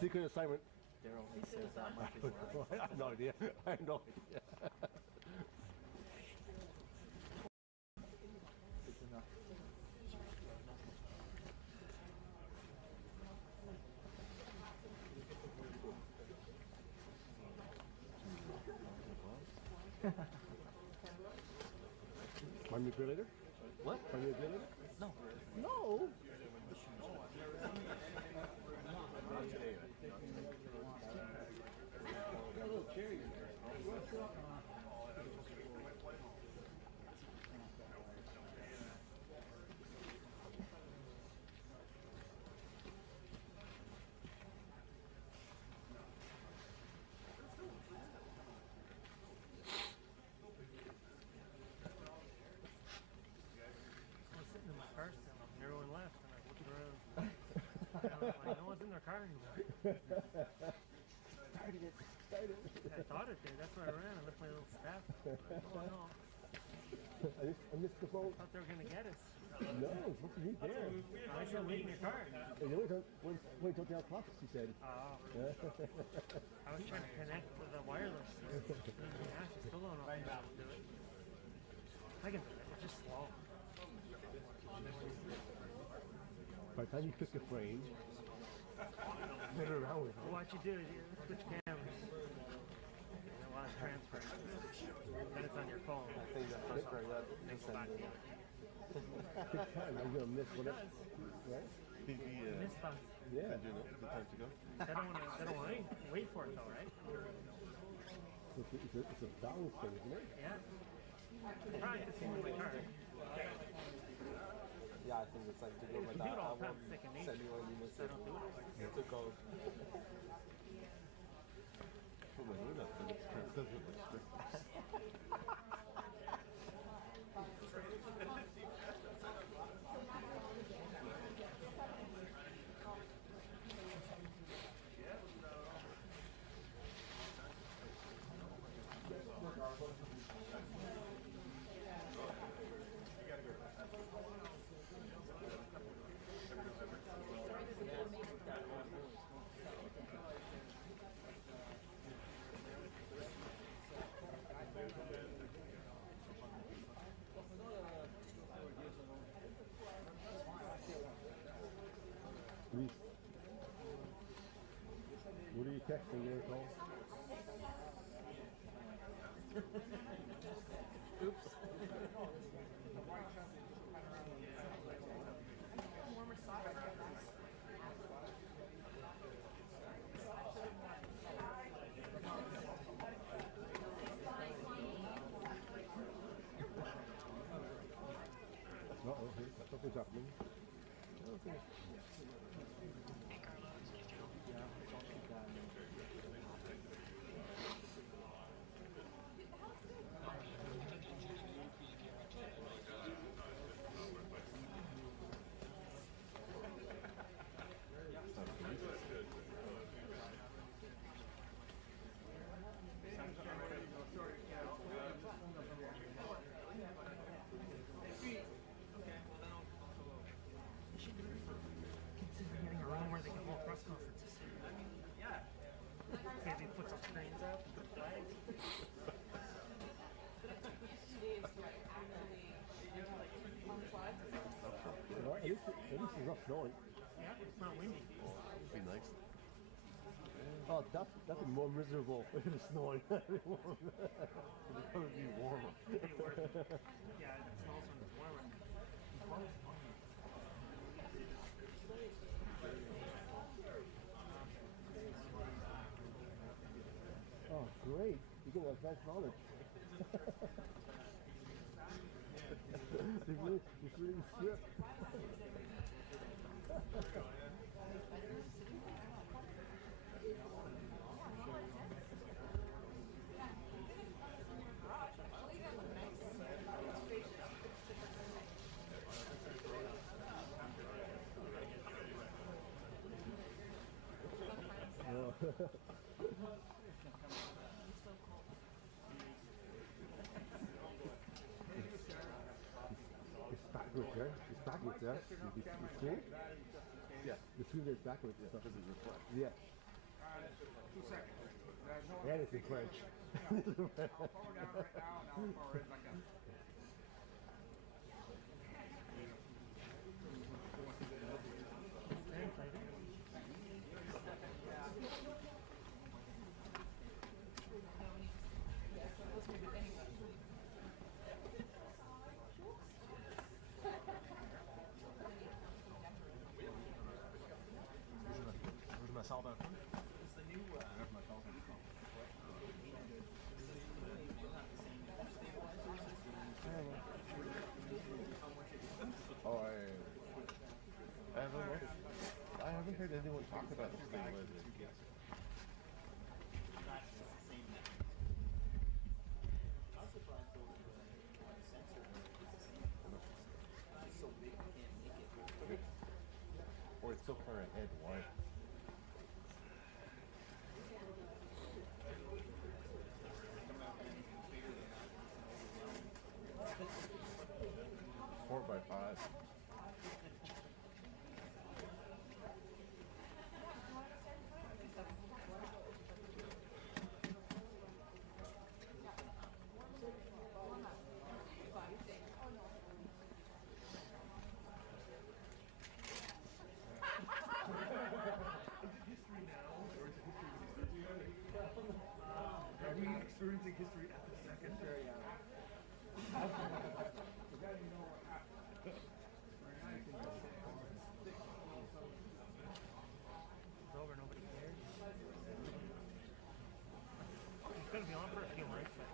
secret assignment. Daryl, he says that much is right. I have no idea. I have no idea. Good enough. Find me a beer later? What? Find me a beer later? No. No! I was sitting in my car still, and everyone left, and I looked around. And I was like, no one's in their car anymore. Started it. I thought it did, that's why I ran. I left my little staff. Oh no, I missed the boat. I thought they were going to get us. No, it's what you need there. I said, wait in your car. You wait until the clock, she said. I was trying to connect to the wireless. Yeah, she still don't know how to do it. I can do it, it's just slow. By the time you pick your frame, get around with it. Well, what you do is you switch cameras. And a lot of transfer. Then it's on your phone. I think the first part of that Then go back to the other. Good time. Are you going to miss whatever? Right? Miss bus. Yeah. They They don't want to wait for it though, right? It's a balance thing, isn't it? Yeah. Probably the same with my car. Yeah, I think it's like to go You with can do that. it I all the time, won't it's second send nature. you when you miss I it. don't do it. To go. Please. What are you texting there, Cole? Oops. Uh-oh, something's happening. Considering getting a room where they can hold press conferences. Maybe put some screens up and put flags. Well, at least it's not snowing. Yeah, it's not windy. It'd be nice. Oh, that'd be more miserable if it was snowing. It'd probably be warmer. It'd be worth it. Yeah, it smells when it's warmer. Oh, great. You get advanced knowledge. It's really swift. It's backwards there. It's backwards there. You see? Yeah. The swing is backwards. Yeah. Because it reflects. Yeah. That is in French. Je me sors d'un peu. Oh, I don't know. I haven't heard anyone talk about this thing lately. Or it's so far ahead, why? 4x5. Are we experiencing history at the second? Sure, yeah. It's over, nobody cares. It's gonna be on for a few months, but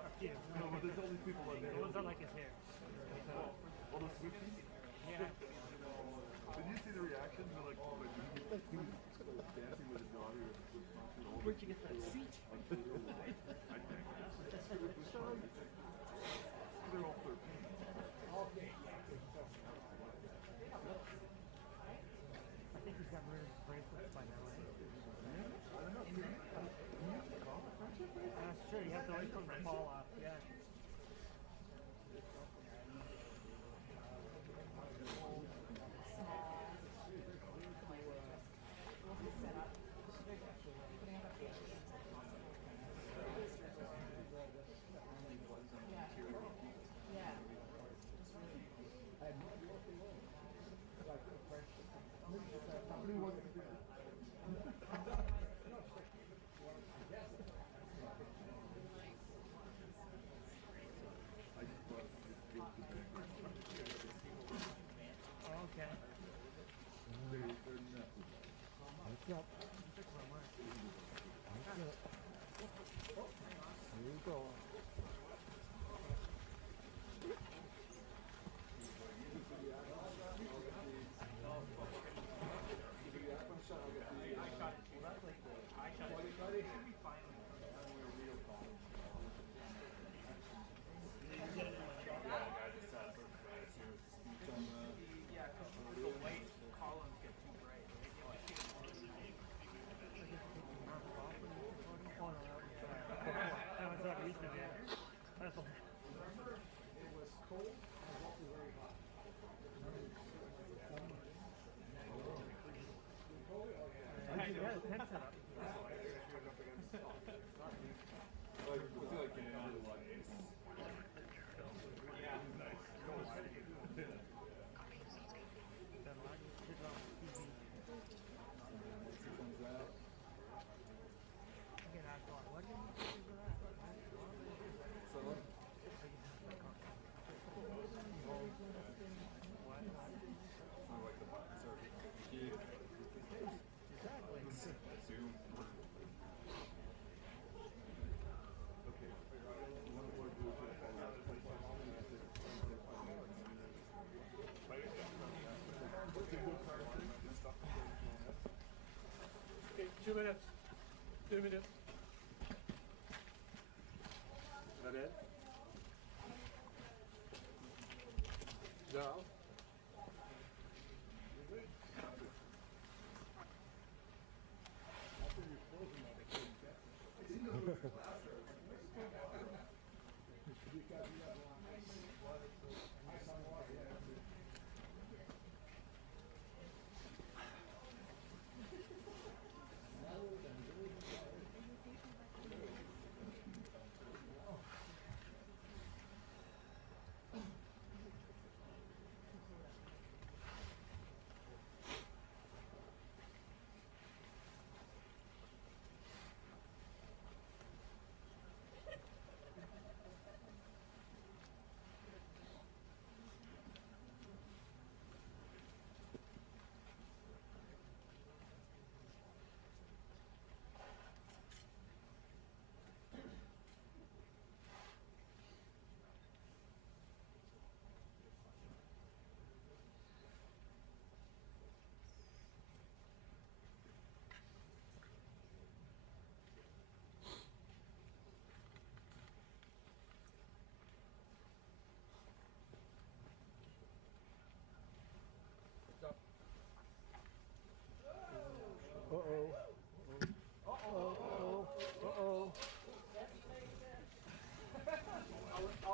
a few. No, but there's all these people on there. The ones that like his hair. All those Swifties? Yeah. Did you see the reaction? They're like, oh my God. Dancing with his daughter. Where'd you get that seat? They're all 13. I think he's got rid of his bracelets by now, right? I don't know. Can you have to call for friendship bracelet? That's true, you have to wait for them to fall off, yeah. Okay. What's up? Here you go. Okay, 2 minutes. 2 minutes. Is that it? No.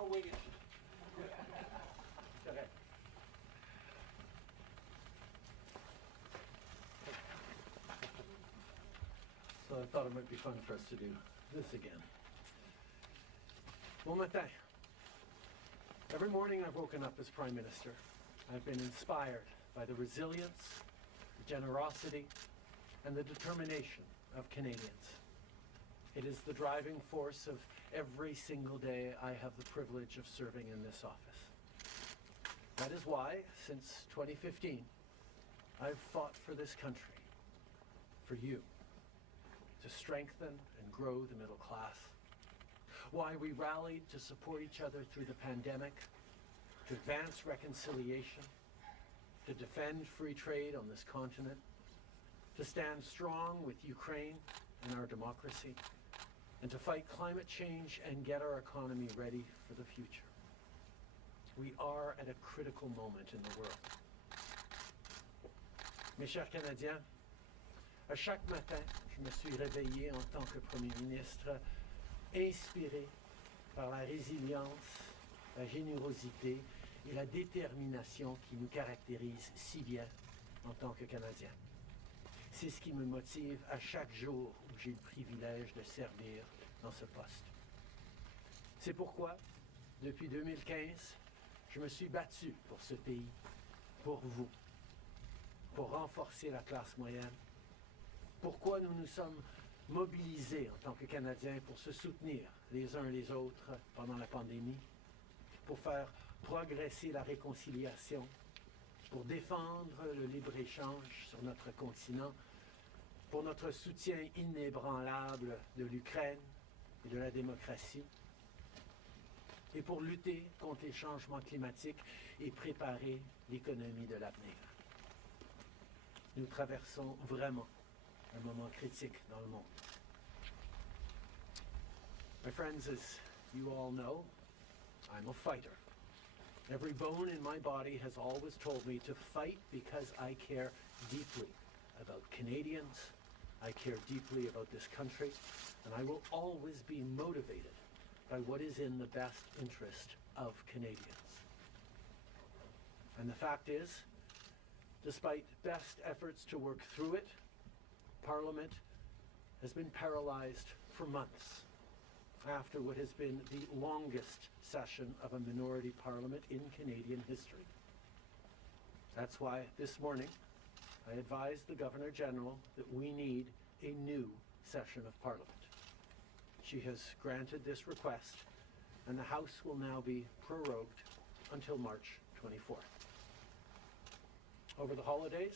I'll wing it. Correct. So I thought it might be fun for us to do this again. Bon matin. Every morning I've woken up as Prime Minister. I've been inspired by the resilience, the generosity, and the determination of Canadians. It is the driving force of every single day I have the privilege of serving in this office. That is why, since 2015, I've fought for this country, for you, to strengthen and grow the middle class. Why we rallied to support each other through the pandemic, to advance reconciliation, to defend free trade on this continent, to stand strong with Ukraine and our democracy, and to fight climate change and get our economy ready for the future. We are at a critical moment in the world. Mes chers Canadiens, à chaque matin, je me suis réveillé en tant que Premier ministre, inspiré par la résilience, la générosité et la détermination qui nous caractérisent si bien en tant que Canadiens. C'est ce qui me motive à chaque jour où j'ai le privilège de servir dans ce poste. C'est pourquoi, depuis 2015, je me suis battu pour ce pays, pour vous, pour renforcer la classe moyenne. Pourquoi nous nous sommes mobilisés en tant que Canadiens pour se soutenir les uns les autres pendant la pandémie, pour faire progresser la réconciliation, pour défendre le libre-échange sur notre continent, pour notre soutien inébranlable de l'Ukraine et de la démocratie, et pour lutter contre les changements climatiques et préparer l'économie de l'avenir. Nous traversons vraiment un moment critique dans le monde. My friends, as you all know, I'm a fighter. Every bone in my body has always told me to fight because I care deeply about Canadians, I care deeply about this country, and I will always be motivated by what is in the best interest of Canadians. And the fact is, despite best efforts to work through it, Parliament has been paralyzed for months after what has been the longest session of a minority parliament in Canadian history. That's why this morning I advised the Governor-General that we need a new session of Parliament. She has granted this request, and the House will now be prorogued until March 24th. Over the holidays,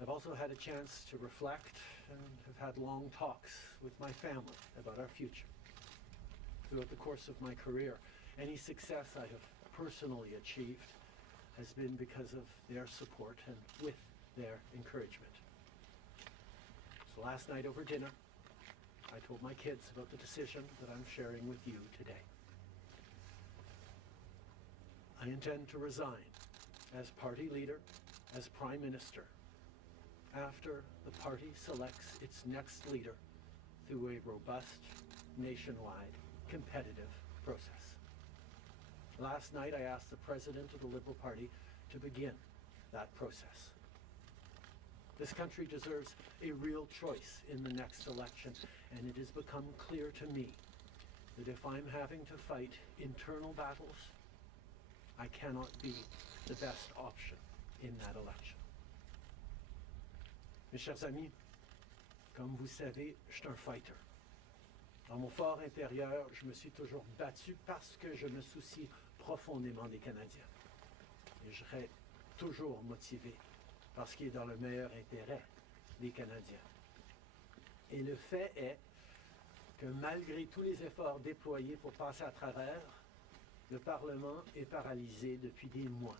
I've also had a chance to reflect and have had long talks with my family about our future. Throughout the course of my career, any success I have personally achieved has been because of their support and with their encouragement. So last night over dinner, I told my kids about the decision that I'm sharing with you today. I intend to resign as party leader, as Prime Minister, after the party selects its next leader through a robust, nationwide, competitive process. Last night I asked the President of the Liberal Party to begin that process. This country deserves a real choice in the next election, and it has become clear to me that if I'm having to fight internal battles, I cannot be the best option in that election. Mes chers amis, comme vous savez, je suis un fighter. Dans mon fort intérieur, je me suis toujours battu parce que je me soucie profondément des Canadiens. Et je serai toujours motivé par ce qui est dans le meilleur intérêt des Canadiens. Et le fait est que malgré tous les efforts déployés pour passer à travers, le Parlement est paralysé depuis des mois,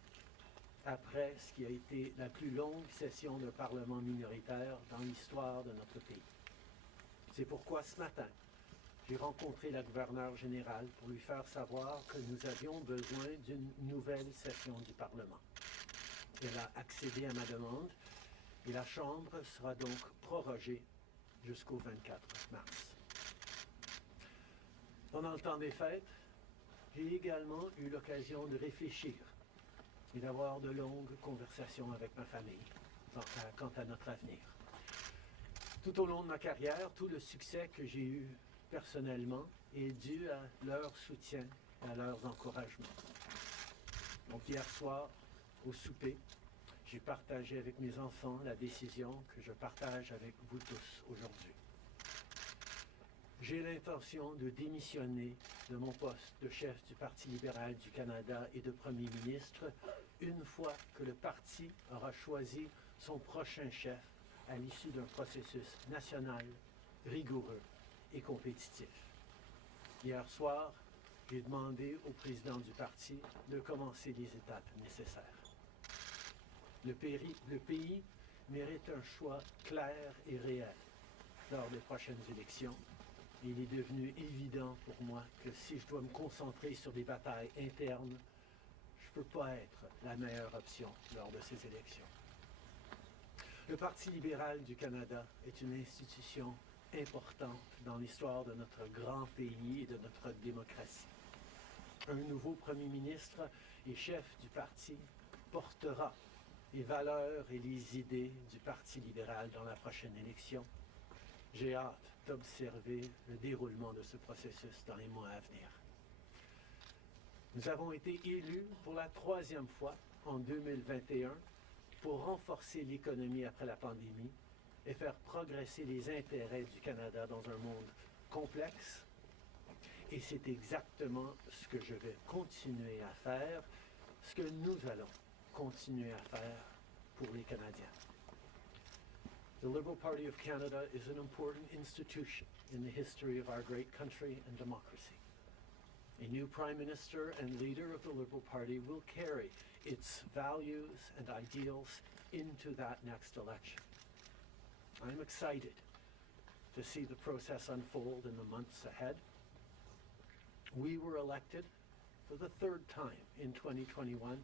après ce qui a été la plus longue session de Parlement minoritaire dans l'histoire de notre pays. C'est pourquoi ce matin, j'ai rencontré la gouverneure générale pour lui faire savoir que nous avions besoin d'une nouvelle session du Parlement. Elle a accédé à ma demande et la Chambre sera donc prorogée jusqu'au 24 mars. Pendant le temps des fêtes, j'ai également eu l'occasion de réfléchir et d'avoir de longues conversations avec ma famille quant à notre avenir. Tout au long de ma carrière, tout le succès que j'ai eu personnellement est dû à leur soutien et à leurs encouragements. Donc hier soir, au souper, j'ai partagé avec mes enfants la décision que je partage avec vous tous aujourd'hui. J'ai l'intention de démissionner de mon poste de chef du Parti libéral du Canada et de Premier ministre une fois que le parti aura choisi son prochain chef à l'issue d'un processus national, rigoureux et compétitif. Hier soir, j'ai demandé au président du parti de commencer les étapes nécessaires. Le pays mérite un choix clair et réel lors des prochaines élections. Il est devenu évident pour moi que si je dois me concentrer sur des batailles internes, je ne peux pas être la meilleure option lors de ces élections. Le Parti libéral du Canada est une institution importante dans l'histoire de notre grand pays et de notre démocratie. Un nouveau premier ministre et chef du parti portera les valeurs et les idées du Parti libéral dans la prochaine élection. J'ai hâte d'observer le déroulement de ce processus dans les mois à venir. Nous avons été élus pour la 3e fois en 2021 pour renforcer l'économie après la pandémie et faire progresser les intérêts du Canada dans un monde complexe. Et c'est exactement ce que je vais continuer à faire, ce que nous allons continuer à faire pour les Canadiens. The Liberal Party of Canada is an important institution in the history of our great country and democracy. A new Prime Minister and leader of the Liberal Party will carry its values and ideals into that next election. I'm excited to see the process unfold in the months ahead. We were elected for the 3rd time in 2021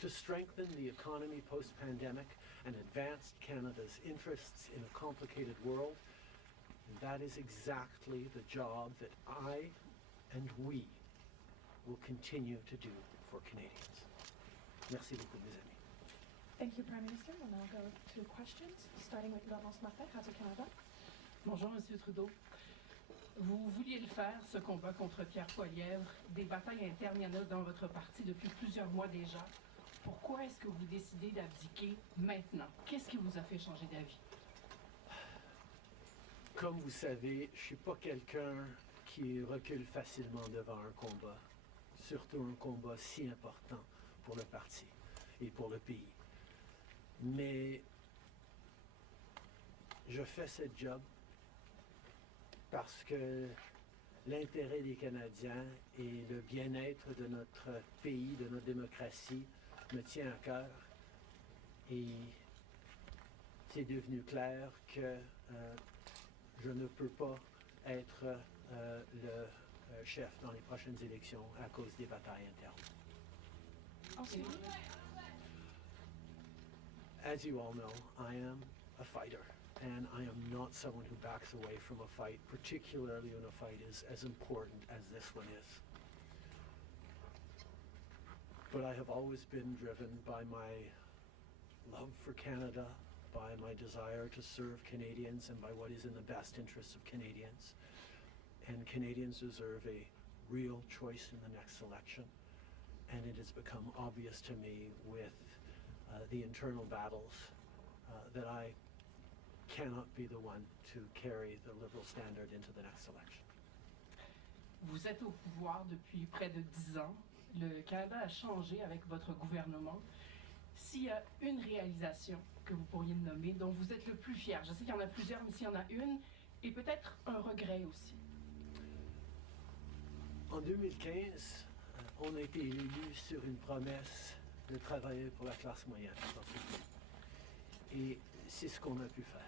to strengthen the economy post-pandemic and advance Canada's interests in a complicated world. And that is exactly the job that I and we will continue to do for Canadians. Merci beaucoup, mes amis. Thank you, Prime Minister. We'll now go to questions, starting with Laurence Martin, House of Canada. Bonjour, Monsieur Trudeau. Vous vouliez le faire, ce combat contre Pierre Poilievre. Des batailles internes, il y en a dans votre parti depuis plusieurs mois déjà. Pourquoi est-ce que vous décidez d'abdiquer maintenant? Qu'est-ce qui vous a fait changer d'avis? Comme vous savez, je ne suis pas quelqu'un qui recule facilement devant un combat, surtout un combat si important pour le parti et pour le pays. Mais je fais ce job parce que l'intérêt des Canadiens et le bien-être de notre pays, de notre démocratie, me tient à cœur. Et c'est devenu clair que je ne peux pas être le chef dans les prochaines élections à cause des batailles internes. Ensuite, As you all know, I am a fighter, and I am not someone who backs away from a fight, particularly when a fight is as important as this one is. But I have always been driven by my love for Canada, by my desire to serve Canadians, and by what is in the best interests of Canadians. And Canadians deserve a real choice in the next election. And it has become obvious to me with the internal battles that I cannot be the one to carry the Liberal standard into the next election. Vous êtes au pouvoir depuis près de 10 ans. Le Canada a changé avec votre gouvernement. S'il y a une réalisation que vous pourriez nommer, dont vous êtes le plus fier, je sais qu'il y en a plusieurs, mais s'il y en a une, et peut-être un regret aussi. En 2015, on a été élu sur une promesse de travailler pour la classe moyenne dans ce pays. Et c'est ce qu'on a pu faire.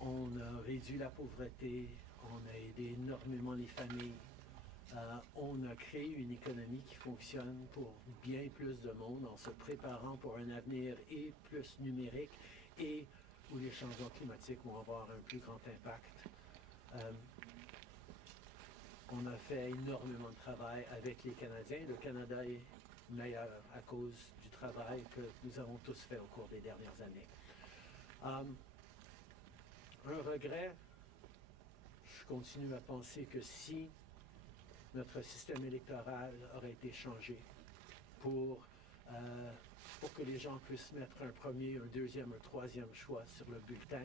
On a réduit la pauvreté, on a aidé énormément les familles, on a créé une économie qui fonctionne pour bien plus de monde en se préparant pour un avenir et plus numérique et où les changements climatiques vont avoir un plus grand impact. On a fait énormément de travail avec les Canadiens. Le Canada est meilleur à cause du travail que nous avons tous fait au cours des dernières années. Un regret, je continue à penser que si notre système électoral aurait été changé pour que les gens puissent mettre un premier, un deuxième, un troisième choix sur le bulletin,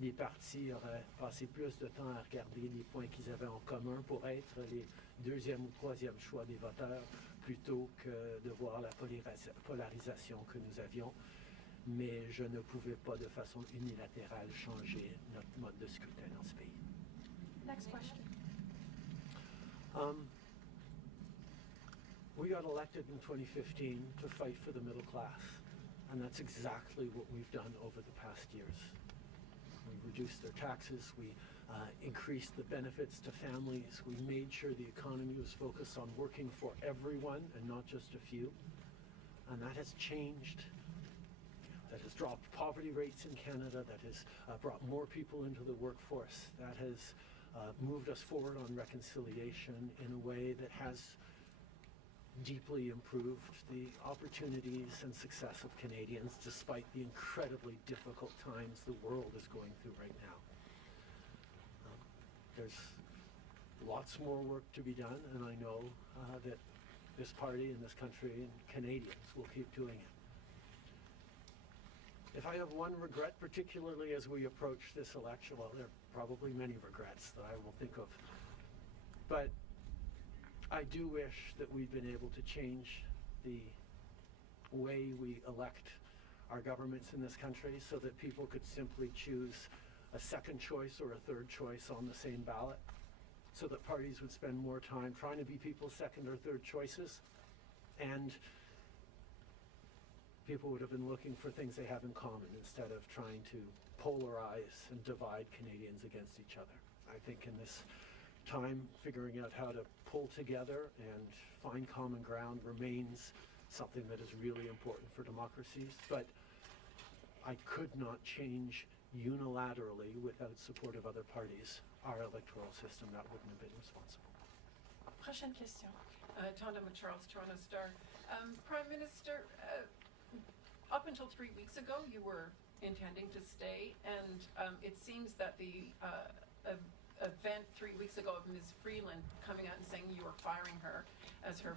les partis auraient passé plus de temps à regarder les points qu'ils avaient en commun pour être les deuxième ou troisième choix des voteurs, plutôt que de voir la polarisation que nous avions. Mais je ne pouvais pas de façon unilatérale changer notre mode de scrutin dans ce pays. Next question. We got elected in 2015 to fight for the middle class, and that's exactly what we've done over the past years. We reduced their taxes, we increased the benefits to families, we made sure the economy was focused on working for everyone and not just a few, and that has changed. That has dropped poverty rates in Canada, that has brought more people into the workforce, that has moved us forward on reconciliation in a way that has deeply improved the opportunities and success of Canadians despite the incredibly difficult times the world is going through right now. There's lots more work to be done, and I know that this party and this country and Canadians will keep doing it. If I have one regret, particularly as we approach this election, well, there are probably many regrets that I will think of, but I do wish that we'd been able to change the way we elect our governments in this country so that people could simply choose a second choice or a third choice on the same ballot, so that parties would spend more time trying to be people's second or third choices, and people would have been looking for things they have in common instead of trying to polarize and divide Canadians against each other. I think in this time, figuring out how to pull together and find common ground remains something that is really important for democracies, but I could not change unilaterally without support of other parties our electoral system. That wouldn't have been responsible. Prochaine question. Tanda with Charles, Toronto Star. Prime Minister, up until 3 weeks ago, you were intending to stay, and it seems that the event 3 weeks ago of Ms. Freeland coming out and saying you were firing her as your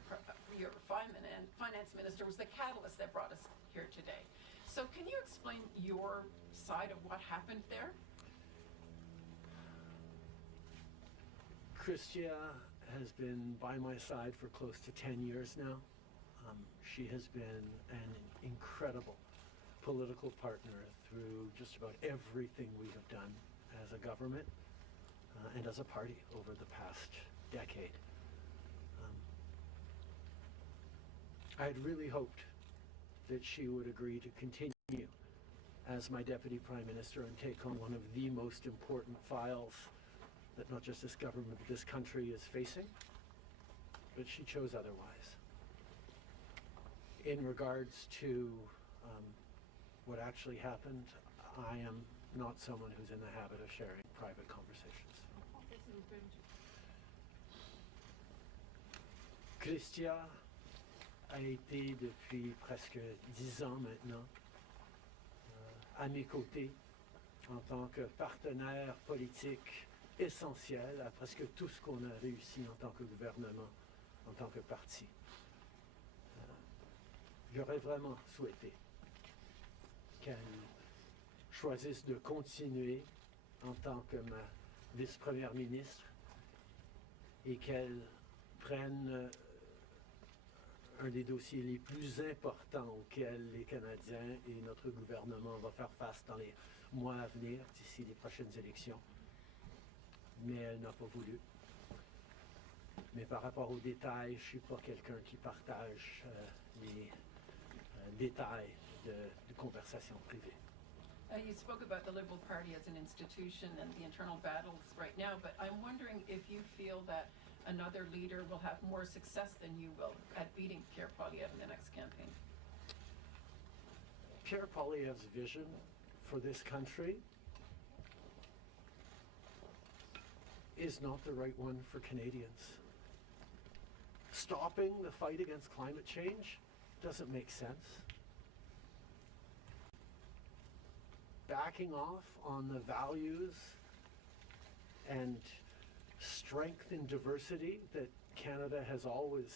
finance minister was the catalyst that brought us here today. So can you explain your side of what happened there? Chrystia has been by my side for close to 10 years now. She has been an incredible political partner through just about everything we have done as a government and as a party over the past decade. I had really hoped that she would agree to continue as my Deputy Prime Minister and take on one of the most important files that not just this government but this country is facing, but she chose otherwise. In regards to what actually happened, I am not someone who's in the habit of sharing private conversations. Chrystia a été depuis presque 10 ans maintenant à mes côtés en tant que partenaire politique essentiel à presque tout ce qu'on a réussi en tant que gouvernement, en tant que parti. J'aurais vraiment souhaité qu'elle choisisse de continuer en tant que ma vice-première ministre et qu'elle prenne un des dossiers les plus importants auxquels les Canadiens et notre gouvernement vont faire face dans les mois à venir, d'ici les prochaines élections. Mais elle n'a pas voulu. Mais par rapport aux détails, je ne suis pas quelqu'un qui partage les détails de conversations privées. You spoke about the Liberal Party as an institution and the internal battles right now, but I'm wondering if you feel that another leader will have more success than you will at beating Pierre Poilievre in the next campaign. Pierre Poilievre's vision for this country is is not the right one for Canadians. Stopping the fight against climate change doesn't make sense. Backing off on the values and strength in diversity that Canada has always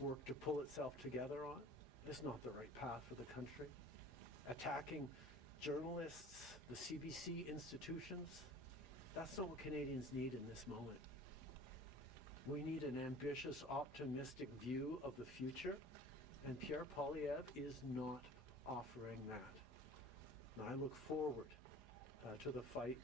worked to pull itself together on is not the right path for the country. Attacking journalists, the CBC institutions, that's not what Canadians need in this moment. We need an ambitious, optimistic view of the future, and Pierre Poilievre is not offering that. And I look forward to the fight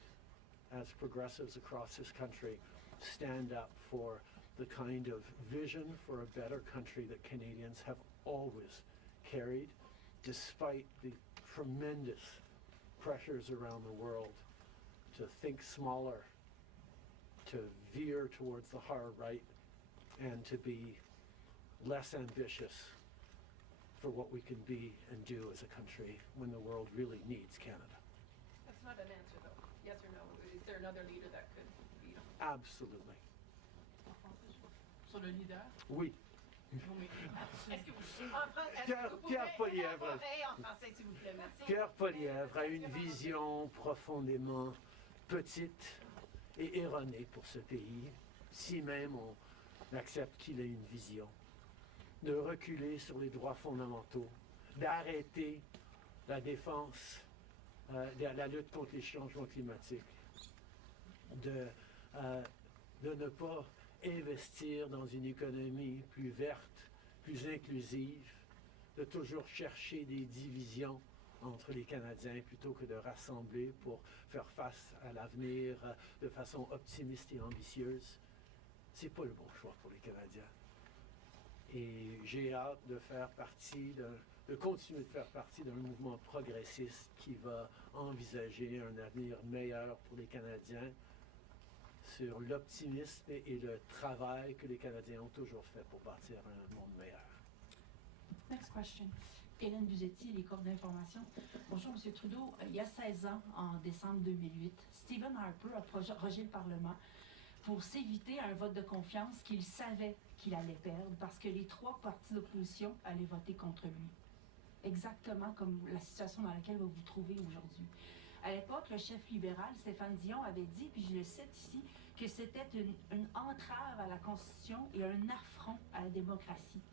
as progressives across this country stand up for the kind of vision for a better country that Canadians have always carried, despite the tremendous pressures around the world to think smaller, to veer towards the hard right, and to be less ambitious for what we can be and do as a country when the world really needs Canada. That's not an answer, though. Yes or no? Is there another leader that could lead? Absolutely. Sur le leader? Oui. Non, mais est-ce que vous Pierre Poilievre. en français, s'il vous plaît, merci. Pierre Poilievre a une vision profondément petite et erronée pour ce pays, si même on accepte qu'il ait une vision, de reculer sur les droits fondamentaux, d'arrêter la défense, la lutte contre les changements climatiques, de ne pas investir dans une économie plus verte, plus inclusive, de toujours chercher des divisions entre les Canadiens plutôt que de rassembler pour faire face à l'avenir de façon optimiste et ambitieuse. C'est pas le bon choix pour les Canadiens. Et j'ai hâte de faire partie de continuer de faire partie d'un mouvement progressiste qui va envisager un avenir meilleur pour les Canadiens sur l'optimisme et le travail que les Canadiens ont toujours fait pour bâtir un monde meilleur. Next question. Hélène Buzetti, les corps d'information. Bonjour, M. Trudeau. Il y a 16 ans, en décembre 2008, Stephen Harper a rejeté le Parlement pour s'éviter un vote de confiance qu'il savait qu'il allait perdre parce que les 3 partis d'opposition allaient voter contre lui. Exactement comme la situation dans laquelle vous vous trouvez aujourd'hui. À l'époque, le chef libéral, Stéphane Dion, avait dit, puis je le cite ici, que c'était une entrave à la Constitution et un affront à la démocratie.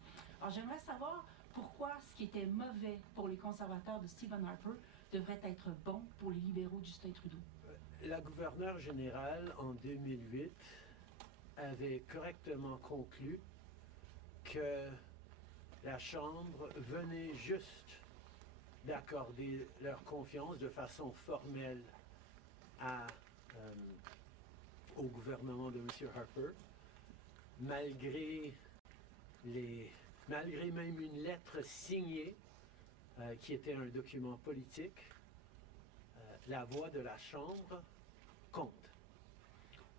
Alors, j'aimerais savoir pourquoi ce qui était mauvais pour les conservateurs de Stephen Harper devrait être bon pour les libéraux de Justin Trudeau. La gouverneure générale, en 2008, avait correctement conclu que la Chambre venait juste d'accorder leur confiance de façon formelle au gouvernement de M. Harper, malgré même une lettre signée qui était un document politique. La voix de la Chambre compte.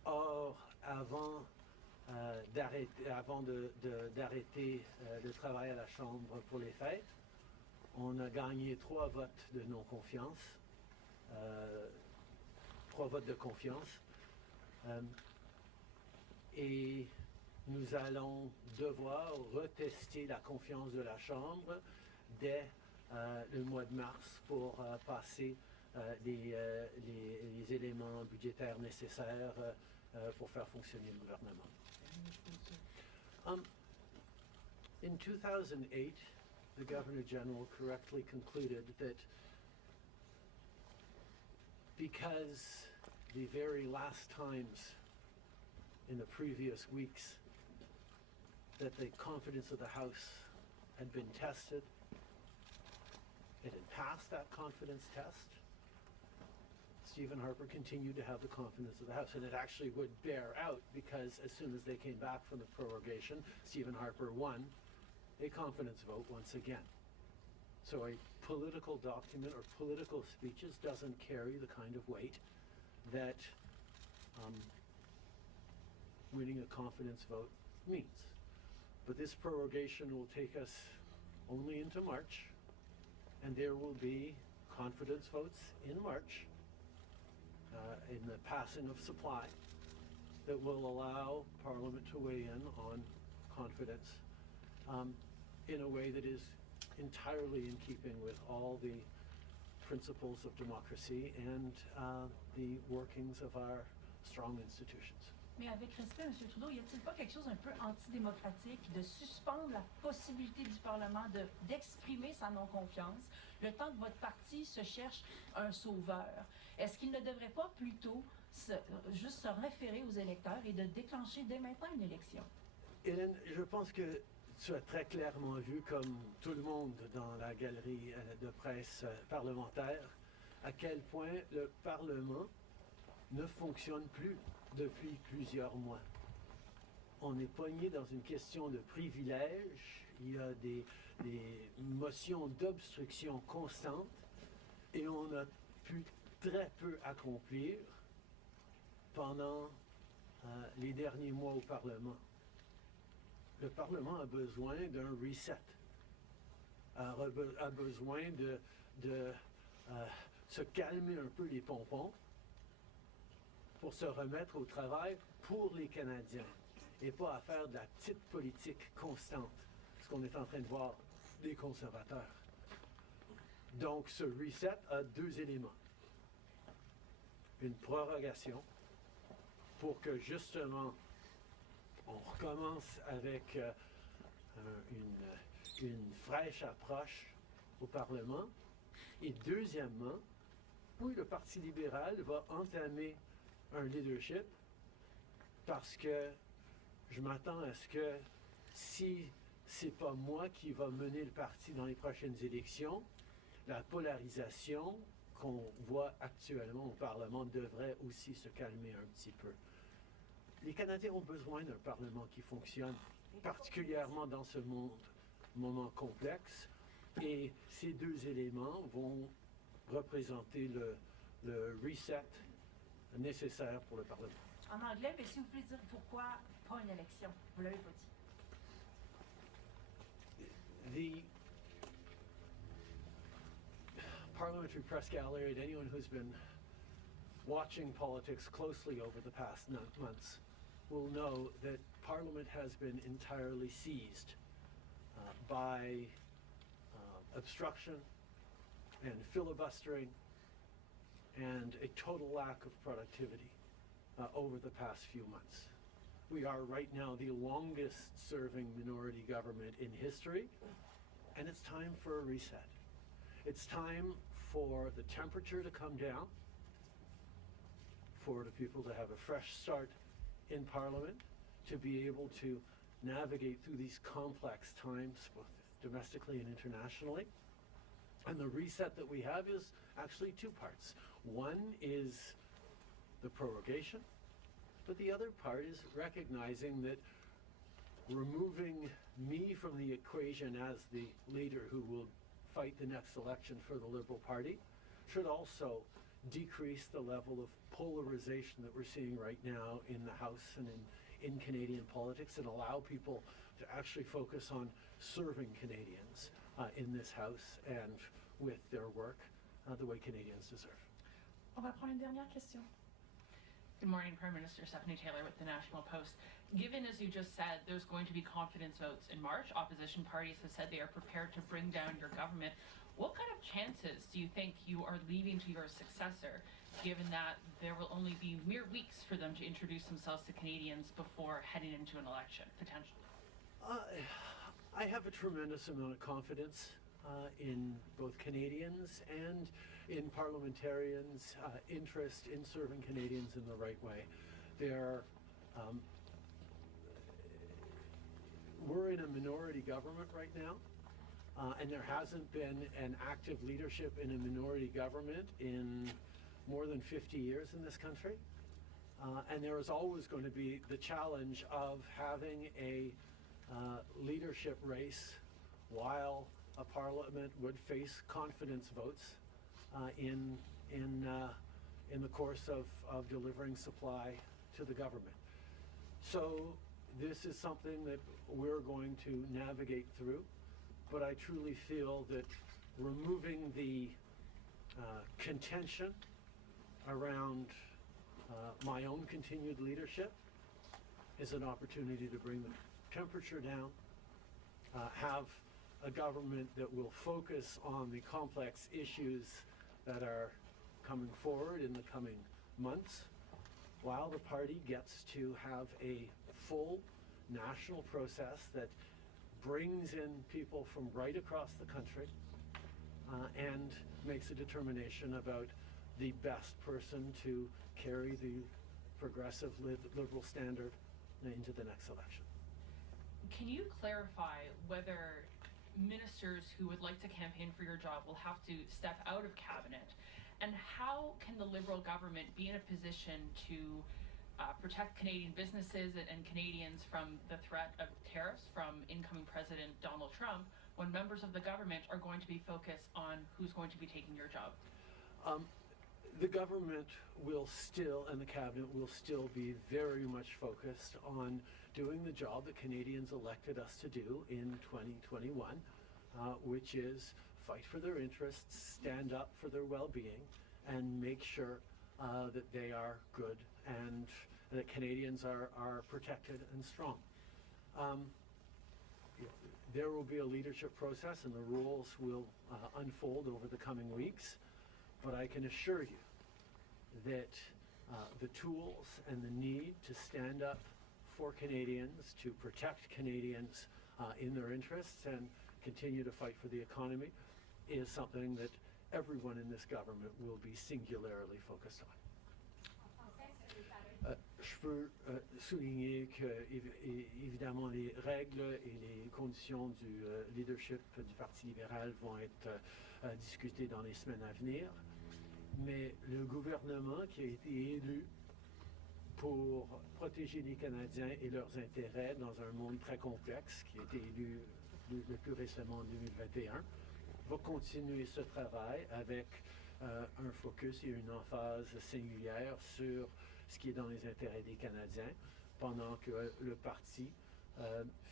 Or, avant d'arrêter le travail à la Chambre pour les fêtes, on a gagné 3 votes de non-confiance, 3 votes de confiance, et nous allons devoir retester la confiance de la Chambre dès le mois de mars pour passer les éléments budgétaires nécessaires pour faire fonctionner le gouvernement. In 2008, the Governor General correctly concluded that because the very last times in the previous weeks that the confidence of the House had been tested, it had passed that confidence test, Stephen Harper continued to have the confidence of the House, and it actually would bear out because as soon as they came back from the prorogation, Stephen Harper won a confidence vote once again. So a political document or political speeches doesn't carry the kind of weight that winning a confidence vote means. But this prorogation will take us only into March, and there will be confidence votes in March, in the passing of supply that will allow Parliament to weigh in on confidence in a way that is entirely in keeping with all the principles of democracy and the workings of our strong institutions. Mais avec respect, M. Trudeau, y a-t-il pas quelque chose un peu antidémocratique de suspendre la possibilité du Parlement d'exprimer sa non-confiance le temps que votre parti se cherche un sauveur? Est-ce qu'il ne devrait pas plutôt juste se référer aux électeurs et de déclencher dès maintenant une élection? Hélène, je pense que tu as très clairement vu, comme tout le monde dans la galerie de presse parlementaire, à quel point le Parlement ne fonctionne plus depuis plusieurs mois. On est pogné dans une question de privilège, il y a des motions d'obstruction constantes et on a pu très peu accomplir pendant les derniers mois au Parlement. Le Parlement a besoin d'un reset, a besoin de se calmer un peu les pompons pour se remettre au travail pour les Canadiens et pas à faire de la petite politique constante, ce qu'on est en train de voir des conservateurs. Donc ce reset a deux éléments. Une prorogation pour que justement on recommence avec une fraîche approche au Parlement. Et deuxièmement, oui, le Parti libéral va entamer un leadership parce que je m'attends à ce que si c'est pas moi qui va mener le parti dans les prochaines élections, la polarisation qu'on voit actuellement au Parlement devrait aussi se calmer un petit peu. Les Canadiens ont besoin d'un Parlement qui fonctionne, particulièrement dans ce moment complexe, et ces deux éléments vont représenter le reset nécessaire pour le Parlement. En anglais, mais si vous pouvez dire pourquoi pas une élection, vous l'avez pas dit. The Parliamentary Press Gallery, and anyone who's been watching politics closely over the past months will know that Parliament has been entirely seized by obstruction and filibustering and a total lack of productivity over the past few months. We are right now the longest serving minority government in history, and it's time for a reset. It's time for the temperature to come down, for the people to have a fresh start in Parliament, to be able to navigate through these complex times, both domestically and internationally. And the reset that we have is actually two parts. One is the prorogation, but the other part is recognizing that removing me from the equation as the leader who will fight the next election for the Liberal Party should also decrease the level of polarization that we're seeing right now in the House and in Canadian politics, and allow people to actually focus on serving Canadians in this House and with their work the way Canadians deserve. On va prendre une dernière question. Good morning, Prime Minister Stephanie Taylor with the National Post. Given, as you just said, there's going to be confidence votes in March, opposition parties have said they are prepared to bring down your government. What kind of chances do you think you are leaving to your successor, given that there will only be mere weeks for them to introduce themselves to Canadians before heading into an election, potentially? I have a tremendous amount of confidence in both Canadians and in parliamentarians' interest in serving Canadians in the right way. We're in a minority government right now, and there hasn't been an active leadership in a minority government in more than 50 years in this country. And there is always going to be the challenge of having a leadership race while a parliament would face confidence votes in the course of delivering supply to the government. So this is something that we're going to navigate through, but I truly feel that removing the contention around my own continued leadership is an opportunity to bring the temperature down, have a government that will focus on the complex issues that are coming forward in the coming months, while the party gets to have a full national process that brings in people from right across the country and makes a determination about the best person to carry the progressive liberal standard into the next election. Can you clarify whether ministers who would like to campaign for your job will have to step out of cabinet? And how can the Liberal government be in a position to protect Canadian businesses and Canadians from the threat of tariffs from incoming President Donald Trump when members of the government are going to be focused on who's going to be taking your job? The government will still, and the cabinet will still be very much focused on doing the job that Canadians elected us to do in 2021, which is fight for their interests, stand up for their well-being, and make sure that they are good and that Canadians are protected and strong. There will be a leadership process and the rules will unfold over the coming weeks, but I can assure you that the tools and the need to stand up for Canadians, to protect Canadians in their interests and continue to fight for the economy is something that everyone in this government will be singularly focused on. Je peux souligner que, évidemment, les règles et les conditions du leadership du Parti libéral vont être discutées dans les semaines à venir, mais le gouvernement qui a été élu pour protéger les Canadiens et leurs intérêts dans un monde très complexe, qui a été élu le plus récemment en 2021, va continuer ce travail avec un focus et une emphase singulière sur ce qui est dans les intérêts des Canadiens, pendant que le parti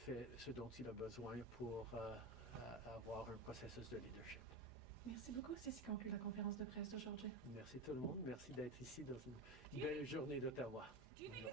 fait ce dont il a besoin pour avoir un processus de leadership. Merci beaucoup. C'est ce qui conclut la conférence de presse d'aujourd'hui. Merci tout le monde. Merci d'être ici dans une belle journée d'Ottawa. Do you think